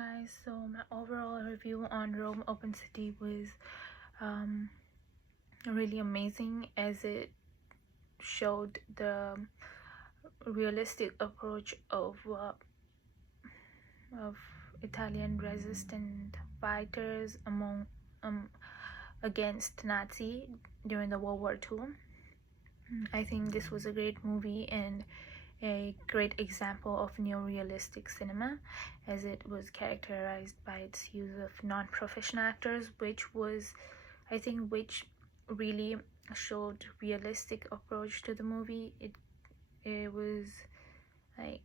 guys, so my overall review on Rome Open City was really amazing, as it showed the realistic approach of Italian resistant fighters against Nazi during the World War II. I think this was a great movie and a great example of neo-realistic cinema, as it was characterized by its use of non-professional actors, which really showed realistic approach to the movie. It was like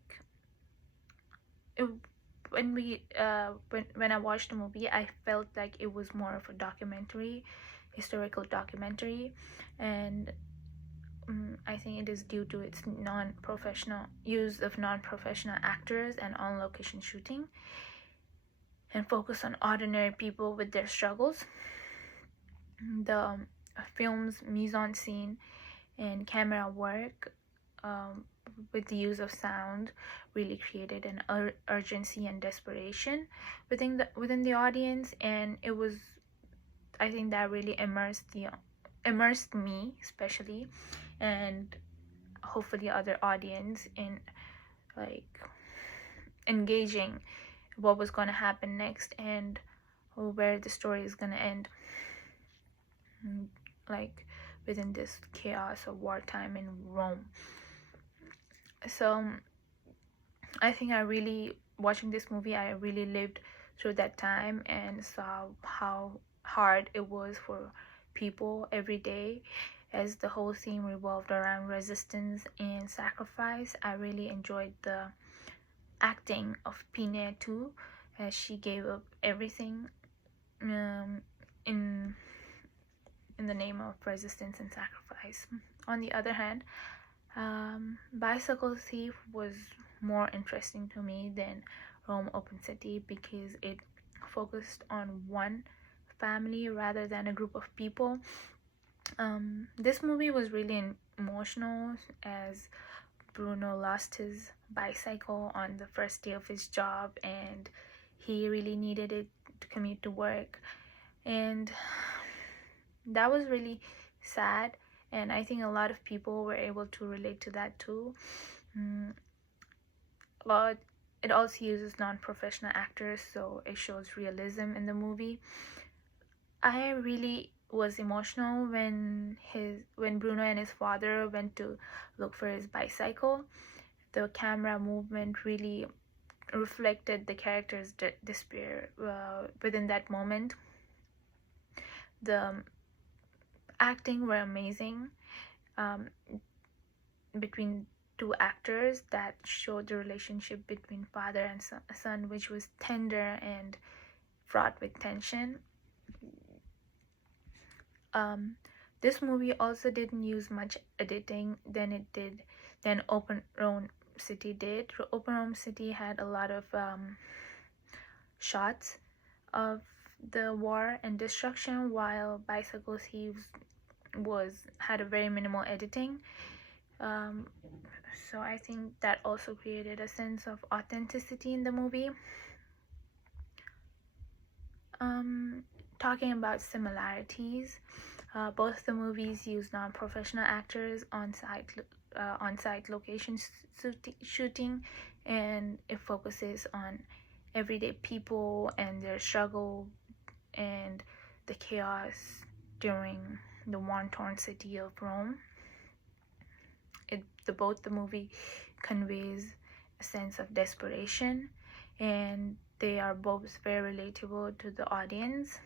when I watched the movie, I felt like it was more of a historical documentary, and I think it is due to its non-professional use of non-professional actors and on-location shooting, and focus on ordinary people with their struggles. The film's mise-en-scene and camera work with the use of sound really created an urgency and desperation within the audience, and I think that really immersed me especially, and hopefully other audience, in like engaging what was going to happen next and where the story is going to end, like within this chaos of wartime in Rome. So I think watching this movie, I really lived through that time and saw how hard it was for people every day, as the whole theme revolved around resistance and sacrifice. I really enjoyed the acting of Pina too, as she gave up everything in the name of resistance and sacrifice. On the other hand, Bycyle Thief was more interesting to me than Rome Open City, because it focused on one family rather than a group of people. This movie was really emotional, as Bruno lost his bicycle on the first day of his job, and he really needed it to commute to work, and that was really sad, and I think a lot of people were able to relate to that too. But it also uses non-professional actors, so it shows realism in the movie. I really was emotional when Bruno and his father went to look for his bicycle. The camera movement really reflected the character's despair within that moment. The acting were amazing between two actors that showed the relationship between father and son, which was tender and fraught with tension. This movie also didn't use much editing than Open Rome City did. Open Rome City had a lot of shots of the war and destruction, while Bycyle Thieves had a very minimal editing. So I think that also created a sense of authenticity in the movie. Talking about similarities, both the movies use non-professional actors on-site location shooting, and it focuses on everyday people and their struggle and the chaos during the war-torn city of Rome. The movie conveys a sense of desperation, and they are both very relatable to the audience.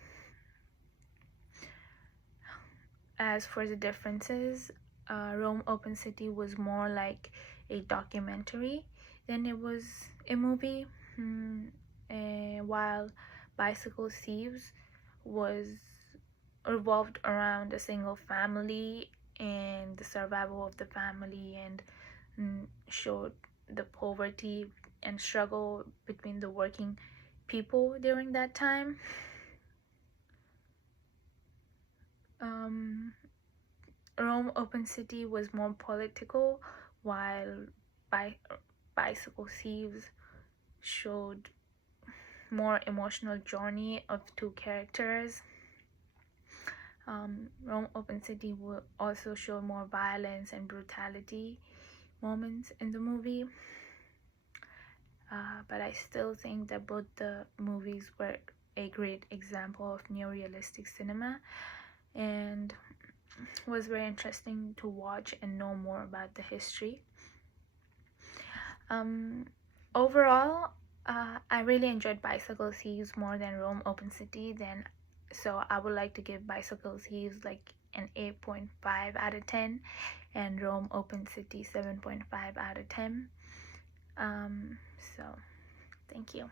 As for the differences, Rome Open City was more like a documentary than it was a movie, while Bycyle Thieves revolved around a single family and the survival of the family, and showed the poverty and struggle between the working people during that time. Rome Open City was more political, while Bycyle Thieves showed more emotional journey of two characters. Rome Open City will also show more violence and brutality moments in the movie, but I still think that both the movies were a great example of neorealistic cinema, and was very interesting to watch and know more about the history. Overall, I really enjoyed Bycyle Thieves more than Rome Open City. So I would like to give Bycyle Thieves like an 8.5 out of 10, and Rome Open City 7.5 out of 10. So thank you.